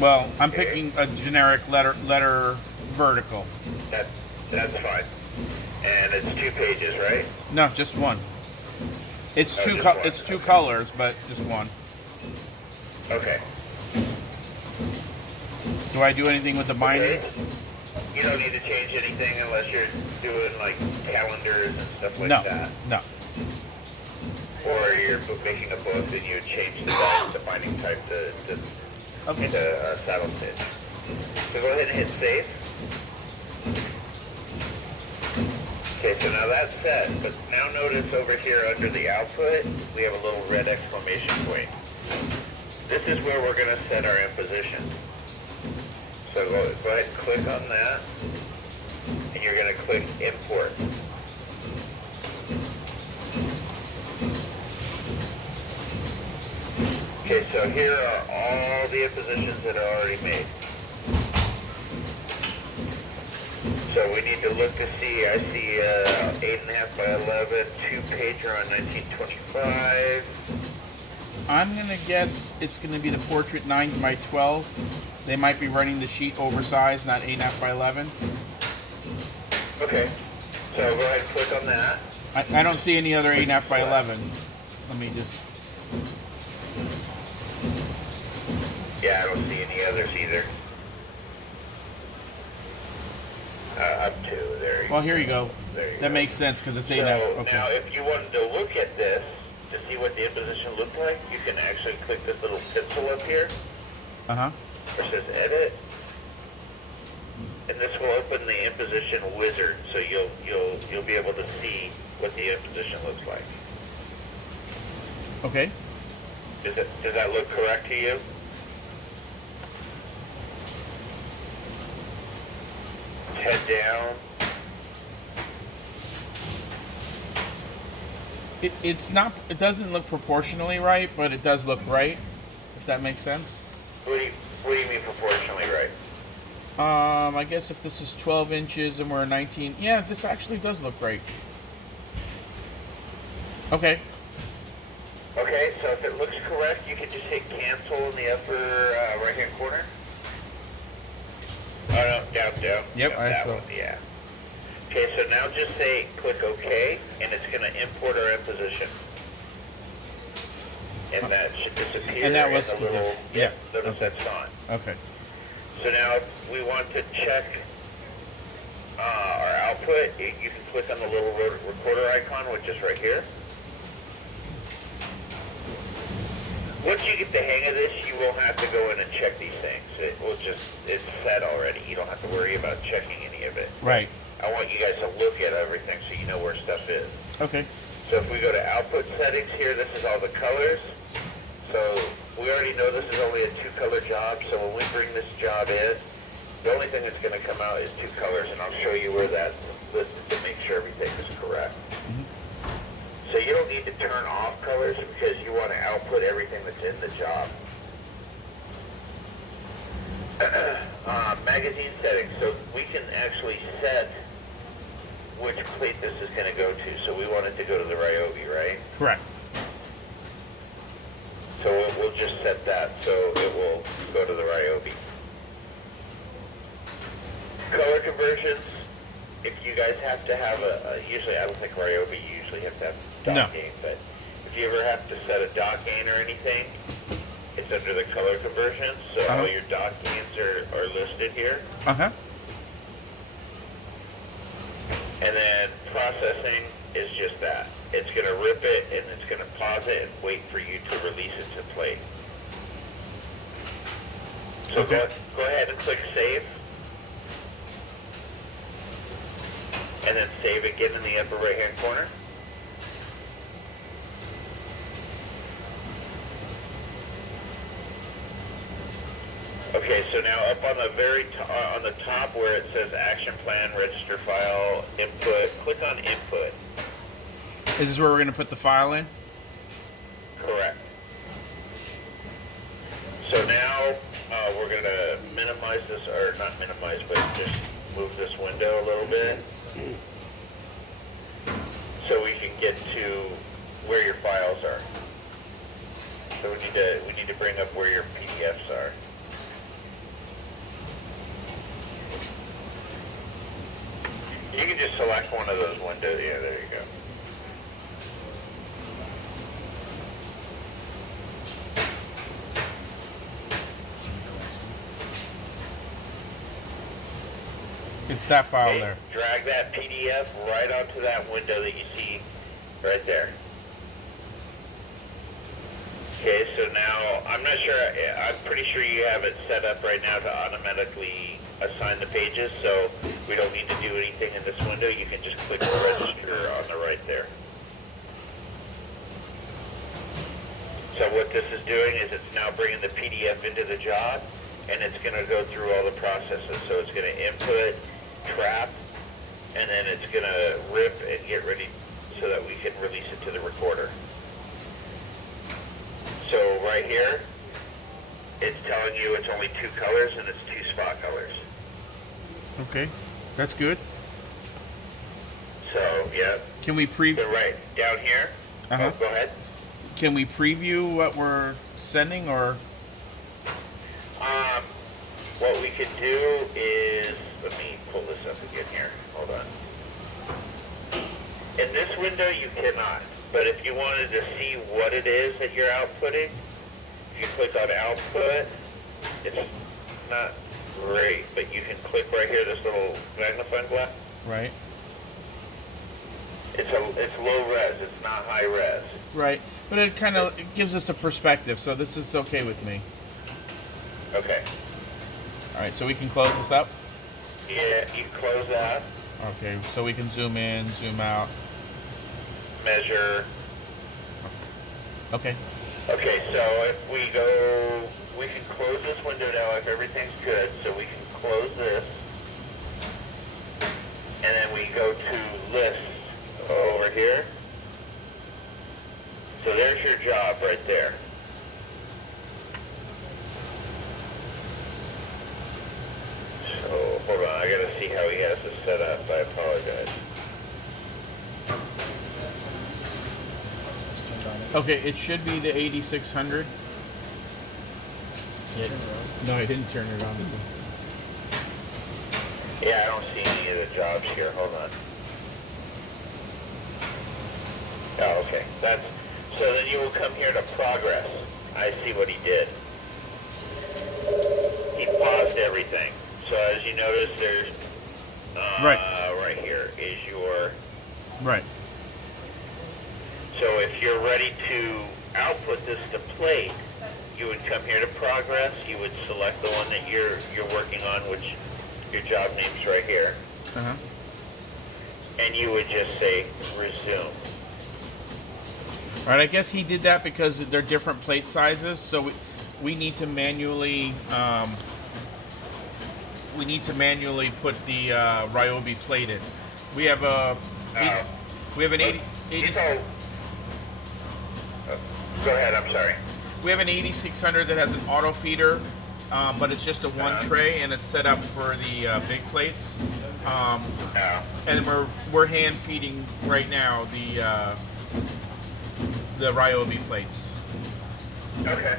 Well, I'm picking a generic letter vertical. That, that's fine. And it's 2 pages, right? No, just one. Oh, just one. It's two colors, but just one. Okay. Do I do anything with the binding? Okay. You don't need to change anything unless you're doing like calendars and stuff like No, that. no. Or you're making a book and you would change the binding type to Okay. saddle stitch. So go ahead and hit save. Okay, so now that's set, but now notice over here under the output, we have a little red exclamation point. This is where we're going to set our imposition. So go ahead and click on that, and you're going to click import. Okay, so here are all the impositions that are already made. So we need to look to see, I see 8.5 by 11, 2-pager on 1925. I'm gonna guess it's gonna be the portrait 9 by 12. They might be running the sheet oversized, not 8.5 by 11. Okay, so go ahead and click on that. I don't see any other 8.5 by 11. Let me just. Yeah, I don't see any others either. Up to, there you Well, go. here you go. There you That go. makes sense because it's So 8.5. now Okay. if you wanted to look at this, to see what the imposition looked like, you can actually click this little pencil up here, Uh huh. where it says edit. And this will open the imposition wizard, so you'll be able to see what the imposition looks like. Okay. Does that look correct to you? Head down. It's not. It doesn't look proportionally right, but it does look right. If that makes sense. What do you mean proportionally right? I guess if this is 12 inches and we're 19, yeah, this actually does look right. Okay. Okay, so if it looks correct, you can just hit cancel in the upper right-hand corner. Oh, no, down. Yep, Down, I that saw. one, yeah. Okay, so now just say click OK, and it's going to import our imposition. And that should disappear. And that was in the little, yeah. notice Okay. that's on. Okay. So now if we want to check our output, you can click on the little recorder icon, which is right here. Once you get the hang of this, you won't have to go in and check these things. It's set already. You don't have to worry about checking any of it. Right. I want you guys to look at everything so you know where stuff is. Okay. So if we go to output settings here, this is all the colors. So we already know this is only a 2-color job, so when we bring this job in, the only thing that's going to come out is 2 colors, and I'll show you where that's listed to make sure everything is correct. So you don't need to turn off colors because you want to output everything that's in the job. Magazine settings, so we can actually set which plate this is going to go to. So we want it to go to the Ryobi, right? Correct. So we'll just set that so it will go to the Ryobi. Color conversions, if you guys have to have usually I don't think Ryobi you usually have to have No. dot gain, but if you ever have to set a dot gain or anything, it's under the color conversions, so all your dot gains are listed here. Uh huh. And then processing is just that. It's going to rip it and it's going to pause it and wait for you to release it to plate. So Okay. go ahead and click save. And then save again in the upper right hand corner. Okay, so now up on the on the top where it says action plan, register file, input, click on input. Is this where we're gonna put the file in? Correct. So now we're going to minimize this, or not minimize, but just move this window a little bit so we can get to where your files are. So we need to bring up where your PDFs are. You can just select one of those windows. Yeah, there you go. It's that file Okay, there. drag that PDF right onto that window that you see right there. Okay, so now, I'm not sure, I'm pretty sure you have it set up right now to automatically assign the pages, so we don't need to do anything in this window. You can just click register on the right there. So what this is doing is it's now bringing the PDF into the job, and it's going to go through all the processes. So it's going to input, trap, and then it's going to rip and get ready so that we can release it to the recorder. So right here, it's telling you it's only 2 colors and it's 2 spot colors. Okay, that's good. So, yeah. Can we So right down here, Uh-huh. oh, go ahead. Can we preview what we're sending, or? What we could do is, let me pull this up again here. Hold on. In this window, you cannot. But if you wanted to see what it is that you're outputting, if you click on output, it's not great, but you can click right here, this little magnifying glass. Right. It's low res. It's not high res. Right. But it kind of gives us a perspective, so this is okay with me. Okay. All right, so we can close this up. Yeah, you close that. Okay, so we can zoom in, zoom out. Measure. Okay. Okay, so if we go, we can close this window now if everything's good. So we can close this. And then we go to list over here. So there's your job right there. So hold on, I gotta see how he has this set up. I apologize. Okay, it should be the 8600. Yeah. No, I didn't turn it on. Yeah, I don't see any of the jobs here. Hold on. Oh, okay. That's so. Then you will come here to progress. I see what he did. He paused everything. So as you notice, there's right here is your. Right. So if you're ready to output this to plate, you would come here to progress. You would select the one that you're working on, which your job name's right here, Uh-huh. and you would just say resume. All right, I guess he did that because they're different plate sizes, so we need to manually put the Ryobi plate in. We have a we have an 80. Go ahead. I'm sorry. We have an 8600 that has an auto feeder, but it's just a one tray and it's set up for the big plates. And we're hand feeding right now the Ryobi plates. Okay.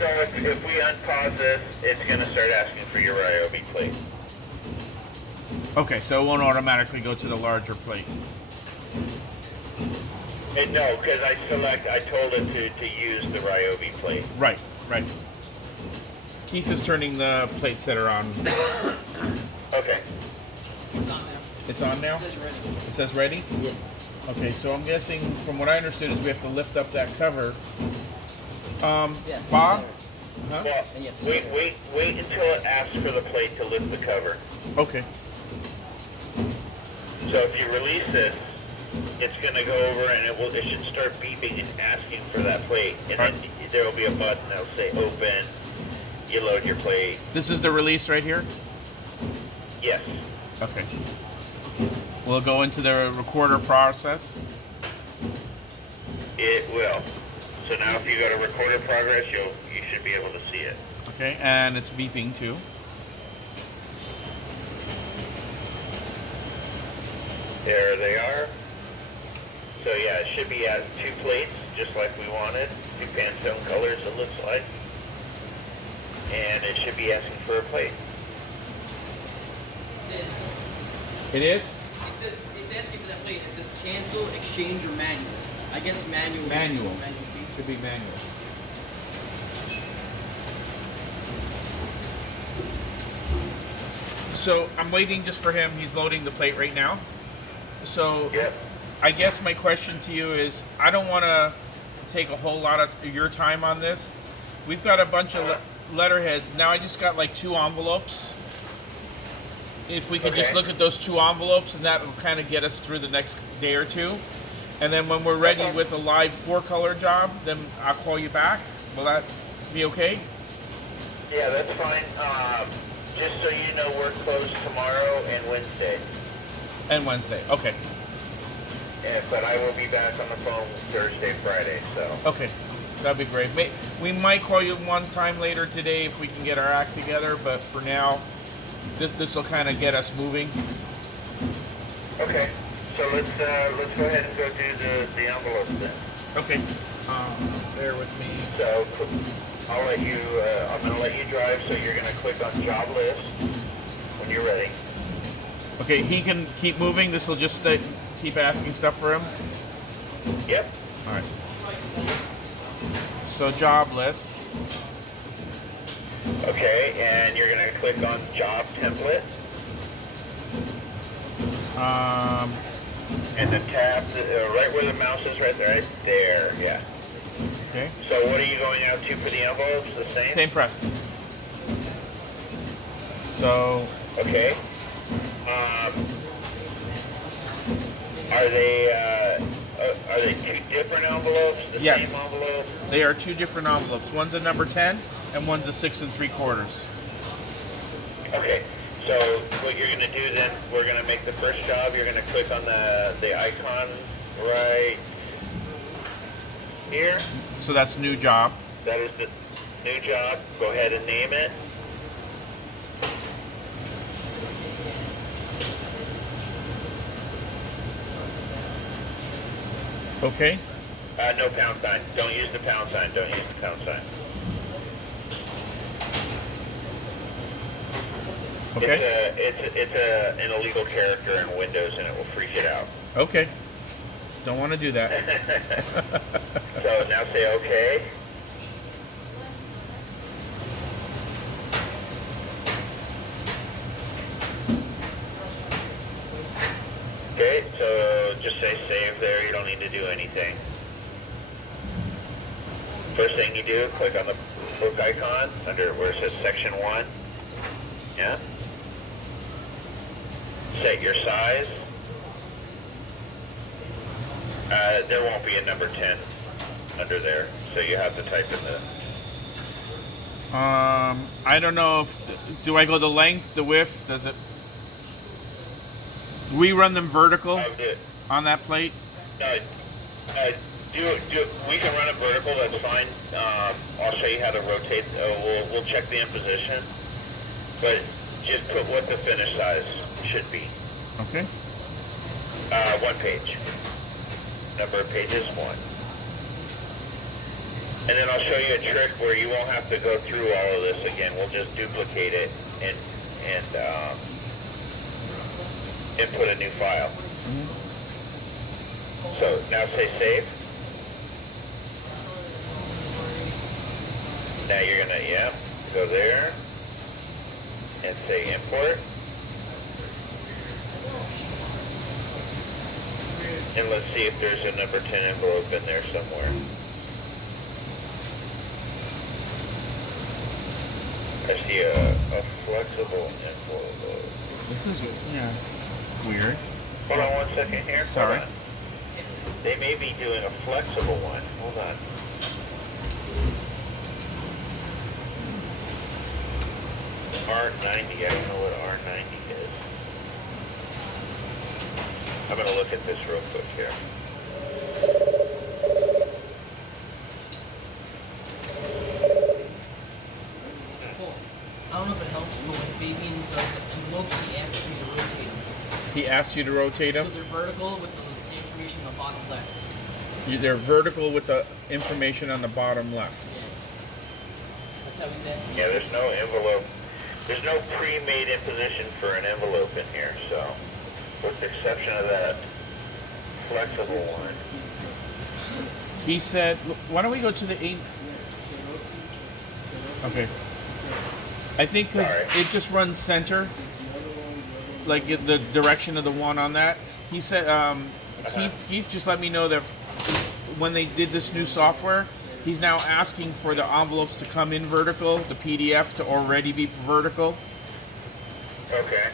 So if we unpause this, it's going to start asking for your Ryobi plate. Okay, so it won't automatically go to the larger plate. And no, because I told it to use the Ryobi plate. Right. Keith is turning the plate setter on. Okay. It's on now. It's on now? It says ready. It says ready? Yeah. Okay, so I'm guessing, from what I understood, is we have to lift up that cover. Yes. Bob? Huh? Well, And you have to wait, center wait, wait until it asks for the plate to lift the cover. Okay. So if you release this, it's going to go over and it should start beeping and asking for that plate. And then there will be a button that'll say open. You load your plate. This is the release right here? Yes. Okay. We'll go into the recorder process. It will. So now if you go to recorder progress, you should be able to see it. Okay, and it's beeping too. There they are. So yeah, it should be at 2 plates, just like we wanted. 2 Pantone colors, it looks like. And it should be asking for a plate. It is. It is? says it's asking for that plate. It says cancel, exchange, or manual. I guess manual. Manual. Manual fee. Should be manual. So I'm waiting just for him. He's loading the plate right now. So Yep. I guess my question to you is, I don't want to take a whole lot of your time on this. We've got a bunch of letterheads. Now I just got like 2 envelopes. If we could just Okay. look at those 2 envelopes, and that will kind of get us through the next day or two. And then when we're ready Okay. with a live 4-color job, then I'll call you back. Will that be okay? Yeah, that's fine. Just so you know, we're closed tomorrow and Wednesday. And Wednesday. Okay. But I will be back on the phone Thursday, Friday, so. Okay. That'd be great. We might call you one time later today if we can get our act together, but for now, this will kind of get us moving. Okay. So let's go ahead and go do the envelopes then. Okay. Bear with me. So I'll let you, I'm gonna let you drive, so you're gonna click on job list when you're ready. Okay, he can keep moving. This will just keep asking stuff for him. Yep. All right. So job list. Okay, and you're gonna click on job template, and then tap right where the mouse is, right there. Yeah. Okay. So what are you going out to for the envelopes? The same? Same press. So Okay. Are they 2 different envelopes? The Yes. same envelope? they are 2 different envelopes. One's a number 10 and one's a 6 3/4. Okay. So what you're gonna do then? We're gonna make the first job. You're gonna click on the icon right here. So that's new job. That is the new job. Go ahead and name it. Okay. No pound sign. Don't use the pound sign. Don't use the pound sign. Okay. It's an illegal character in Windows, and it will freak it out. Okay. Don't want to do that. So now say OK. Okay, so just say save there. You don't need to do anything. First thing you do, click on the book icon under where it says Section 1. Yeah. Set your size. There won't be a number 10 under there, so you have to type in the... I don't know if do I go the length, the width? Does it? We run them vertical I did. on that plate. We can run it vertical, that's fine. I'll show you how to rotate. We'll check the imposition. But just put what the finish size should be. Okay. 1 page. Number of pages, 1. And then I'll show you a trick where you won't have to go through all of this again. We'll just duplicate it and input a new file. So now say save. Now you're gonna, go there and say import. And let's see if there's a number 10 envelope in there somewhere. I see a flexible envelope. This is weird. Hold on 1 second here. Hold Sorry. on. They may be doing a flexible one. Hold on. R90. I don't know what R90 is. I'm going to look at this real quick here. Cool. I don't know if it helps, but when Fabian does the envelopes, he asks me to rotate them. He asked you to rotate So them. they're vertical with the information on the bottom left. They're vertical with the information on the bottom left. Yeah. That's how he's asking. Yeah, there's no envelope. There's no pre-made imposition for an envelope in here, so. with the exception of that flexible one. He said, why don't we go to the 8? Okay. I think because Sorry. it just runs center, like the direction of the one on that. He said, Keith just let me know that when they did this new software, he's now asking for the envelopes to come in vertical, the PDF to already be vertical. Okay.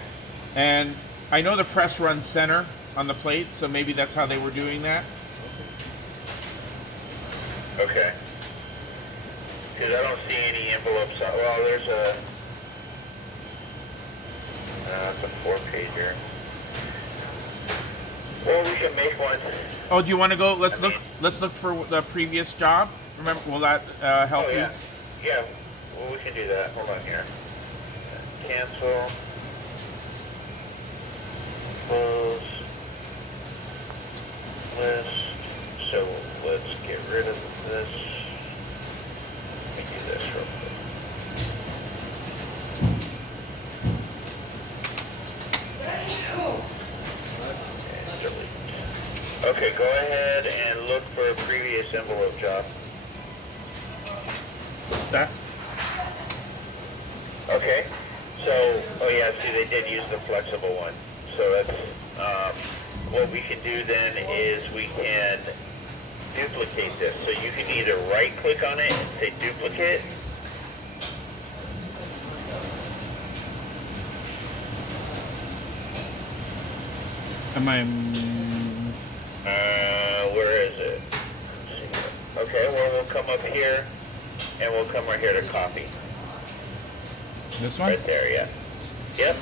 And I know the press runs center on the plate, so maybe that's how they were doing that. Okay. Because I don't see any envelopes. Well, there's a. It's a 4-pager. Well, we can make one. Oh, do you want to go? Let's I look. mean- Let's look for the previous job. Remember, will that help Oh yeah. you? Yeah. Well, we can do that. Hold on here. Cancel. Close. List. So let's get rid of this. Let me do this real quick. And delete. Okay, go ahead and look for a previous envelope job. That. Okay. So, oh yeah, see, they did use the flexible one. So that's, what we can do then is we can duplicate this. So you can either right click on it and say duplicate. Am I? Where is it? Okay, well we'll come up here and we'll come right here to copy. This one? Right there, yeah. Yep.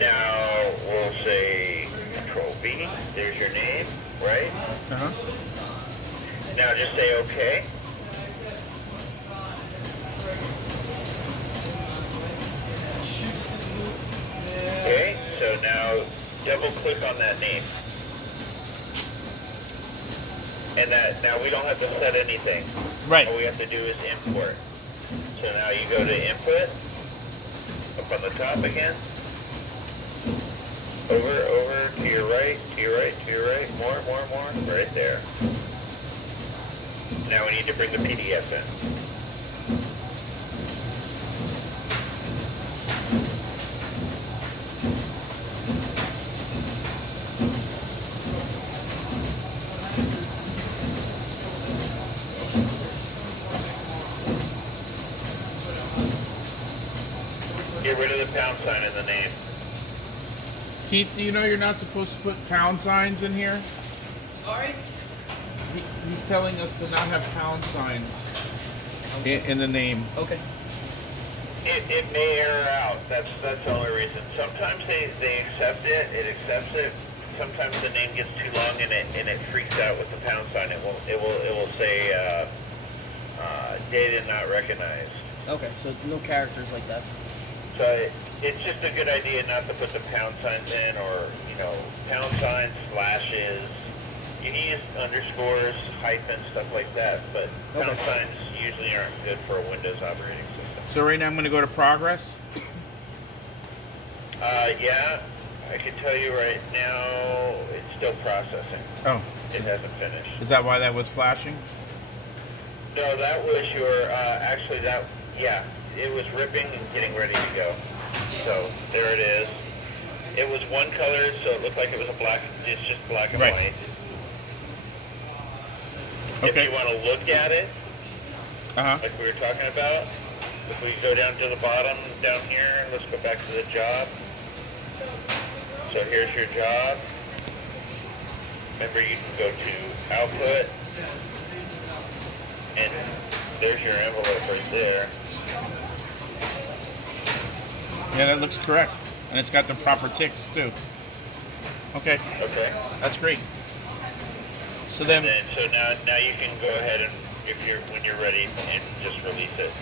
Now we'll say Control V. There's your name, right? Uh huh. Now just say OK. Okay, so now double click on that name. And that now we don't have to set anything. Right. All we have to do is import. So now you go to input, up on the top again. Over, to your right, to your right, to your right, more, right there. Now we need to bring the PDF in. Get rid of the pound sign in the name. Keith, do you know you're not supposed to put pound signs in here? Sorry? He's telling us to not have pound signs in the name. Okay. It may error out. That's the only reason. Sometimes they accept it. It accepts it. Sometimes the name gets too long and it freaks out with the pound sign. It will say data not recognized. Okay, so no characters like that. So it's just a good idea not to put the pound signs in, or pound signs, slashes. You can use underscores, hyphens, stuff like that. But pound Okay. signs usually aren't good for a Windows operating system. So right now I'm going to go to progress. Yeah, I can tell you right now, it's still processing. Oh, It hasn't finished. is that why that was flashing? No, that was your, actually yeah, it was ripping and getting ready to go. So, there it is. It was one color, so it looked like it was it's just black and Right. white. Okay. If you want to look at it, Uh-huh. like we were talking about, if we go down to the bottom down here, let's go back to the job. So here's your job. Remember, you can go to output, and there's your envelope right there. Yeah, that looks correct. And it's got the proper ticks, too. Okay, Okay. that's great. So And then, then, so now you can go ahead and, when you're ready, and just release it.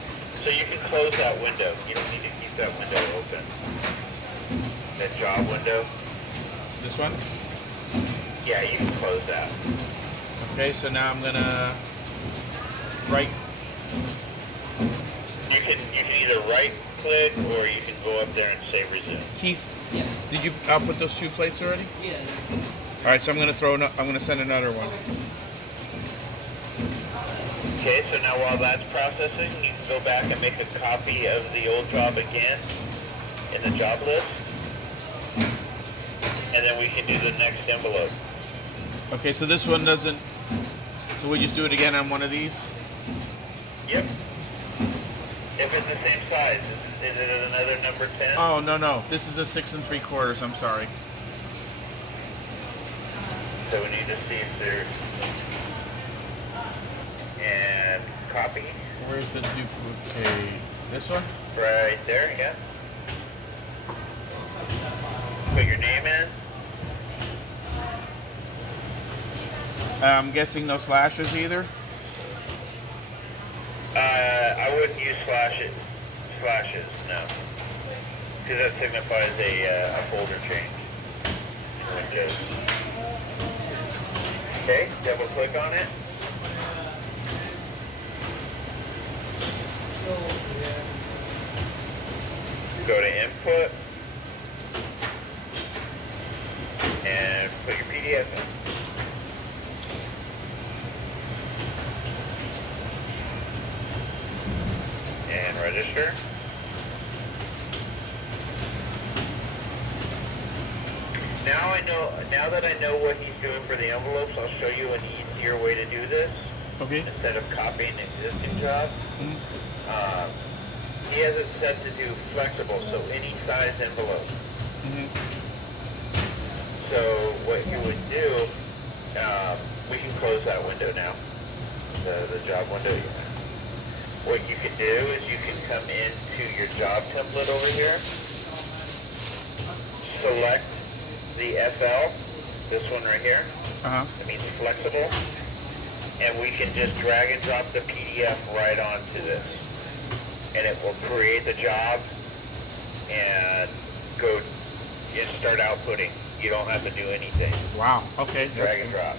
So you can close that window. You don't need to keep that window open. That job window. this one? Yeah, you can close that. Okay, so now I'm going to right. You can either right click or you can go up there and say resume. Keith, Yes. did you output those 2 plates already? Yeah. All right, so I'm gonna send another one. Okay, so now while that's processing, you can go back and make a copy of the old job again in the job list. And then we can do the next envelope. Okay, so this one doesn't. So we just do it again on one of these. Yep. If it's the same size, is it another number 10? Oh no, this is a 6 3/4. I'm sorry. So we need to see if there's... And copy. Where's the duplicate? This one? Right there, yeah. Put your name in. I'm guessing no slashes either. I wouldn't use slashes, no. Because that signifies a folder change. Windows. Okay, double click on it. Go to input. And put your PDF in. And register. Now that I know what he's doing for the envelopes, I'll show you an easier way to do this. Okay. Instead of copying an existing job. He has it set to do flexible, so any size envelope. So what you would do, we can close that window now, the job window. What you can do is you can come into your job template over here, select the FL, this one right here, it means flexible, and we can just drag and drop the PDF right onto this. And it will create the job and go and start outputting. You don't have to do anything. Wow. Okay. Drag and drop.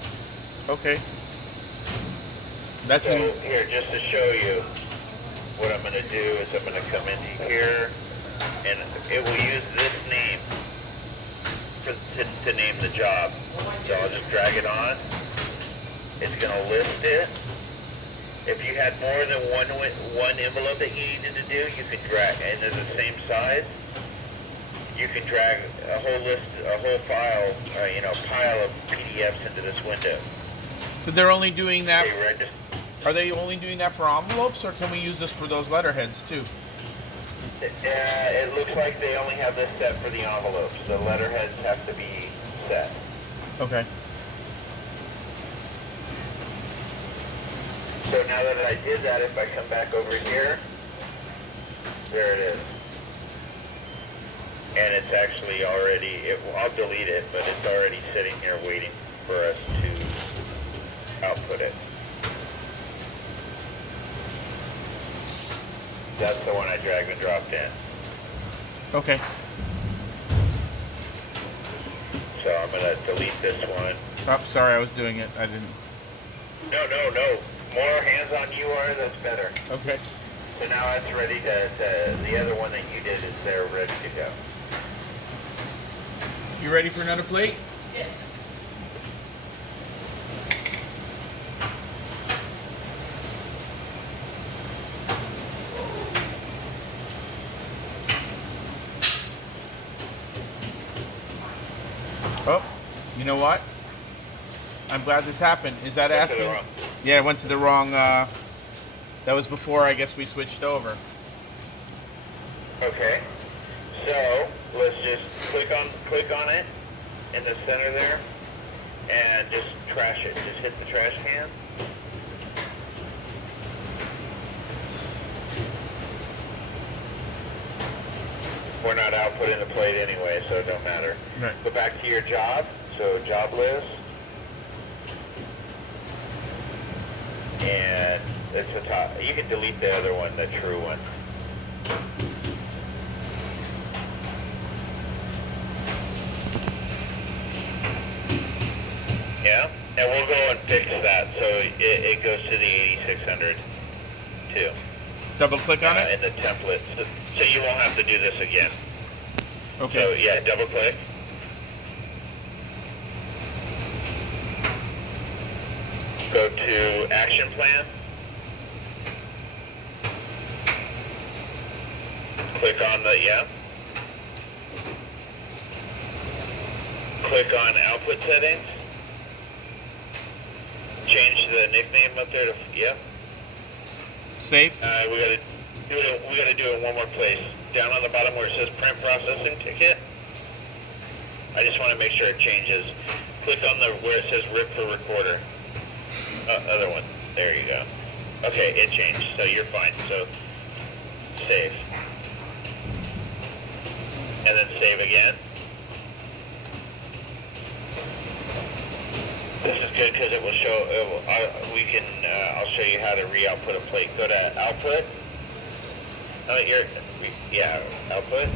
Okay. That's So in. here, just to show you, what I'm going to do is I'm going to come into here, and it will use this name to name the job. So I'll just drag it on. It's going to list it. If you had more than one envelope that you needed to do, you could drag, and they're the same size. You can drag a whole file, pile of PDFs into this window. So they're only doing that. Okay, register. Are they only doing that for envelopes, or can we use this for those letterheads too? It looks like they only have this set for the envelopes. The letterheads have to be set. Okay. So now that I did that, if I come back over here, there it is. And it's actually already, I'll delete it, but it's already sitting here waiting for us to output it. That's the one I dragged and dropped in. Okay. So I'm going to delete this one. Oh, sorry, I was doing it. I didn't. No. More hands-on you are, that's better. Okay. So now that's ready the other one that you did is there ready to go. You ready for another plate? Yeah. Oh, you know what? I'm glad this happened. Is that Went to the asking? wrong. Yeah, it went to the wrong. That was before I guess we switched over. Okay. So let's just click on it in the center there and just trash it. Just hit the trash can. We're not outputting the plate anyway, so it don't matter. Right. Go back to your job. So job list. And it's the top. You can delete the other one, the true one. Yeah, and we'll go and fix that so it goes to the 8600 too. Double click on it. in the template, so you won't have to do this again. So Okay. yeah, double click. Go to action plan. Click on the, yeah. Click on output settings. Change the nickname up there to, yep. Save. We gotta do it in one more place. Down on the bottom where it says print processing ticket. I just want to make sure it changes. Click on the where it says rip for recorder. Other one. There you go. Okay, it changed, so you're fine. So save, and then save again. This is good because it will show. I'll show you how to re-output a plate. Go to output. Output.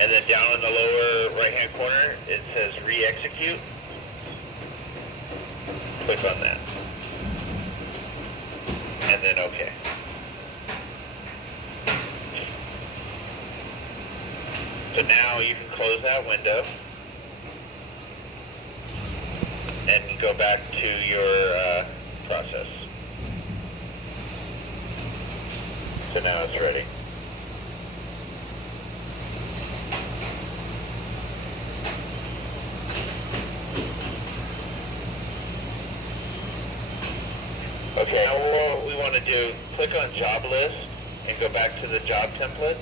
And then down in the lower right-hand corner, it says re-execute. Click on that. And then OK. So now you can close that window and go back to your process. So now it's ready. Okay, now what we want to do, click on job list and go back to the job template.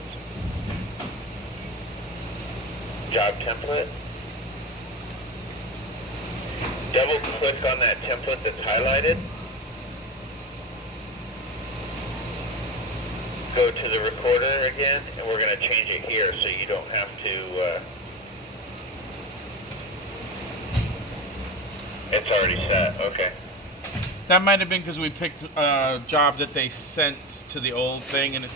Job template. Double click on that template that's highlighted. Go to the recorder again, and we're going to change it here so you don't have to, it's already set, okay. That might have been because we picked a job that they sent to the old thing, and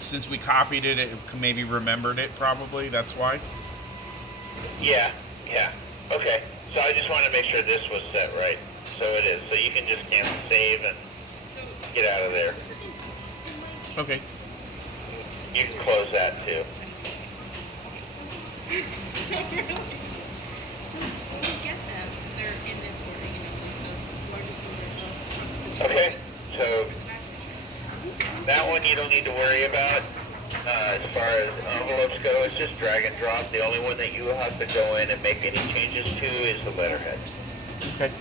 since we copied it, it maybe remembered it. Probably that's why. Yeah. Okay. So I just want to make sure this was set right. So it is. So you can just cancel save and get out of there. Okay. You can close that too. So we get them. They're in this order, the largest number of Okay. So that one you don't need to worry about. As far as envelopes go, it's just drag and drop. The only one that you will have to go in and make any changes to is the letterhead. Okay.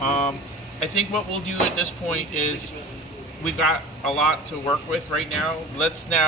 I think what we'll do at this point is we've got a lot to work with right now. Let's now